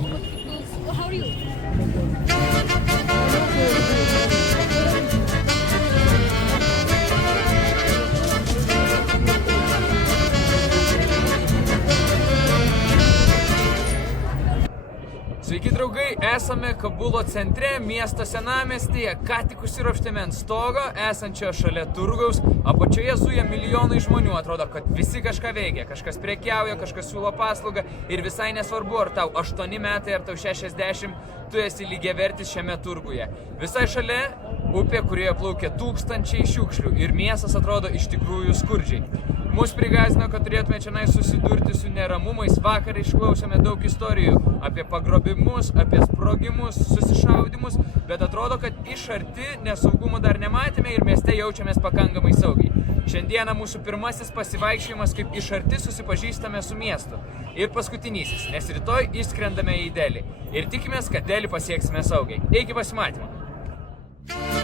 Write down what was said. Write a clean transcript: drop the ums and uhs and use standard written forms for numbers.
How are you? Sveiki draugai, esame Kabulo centre, miesto senamiestyje, ką tik užsiropštėme ant stogo, esančio šalia turgaus, apačioje zuja milijonai žmonių, atrodo, kad visi kažką veikia, kažkas prekiauja, kažkas siūlo paslaugą ir visai nesvarbu, ar tau 8 metai, ar tau 60, tu esi lygiavertis šiame turguje. Visai šalia upė, kurioje plaukia tūkstančiai šiukšlių ir miestas atrodo iš tikrųjų skurdžiai. Mūsų prigąsdino, kad turėtume čia susidurti su neramumais. Vakar išklausėme daug istorijų apie pagrobimus, apie sprogimus, susišaudimus, bet atrodo, kad iš arti nesaugumų dar nematėme ir mieste jaučiamės pakankamai saugiai. Šiandieną mūsų pirmasis pasivaikščiojimas, kaip iš arti susipažįstame su miestu. Ir paskutinysis, nes rytoj išskrendame į Delį. Ir tikimės, kad Delį pasieksime saugiai. Iki pasimatymo.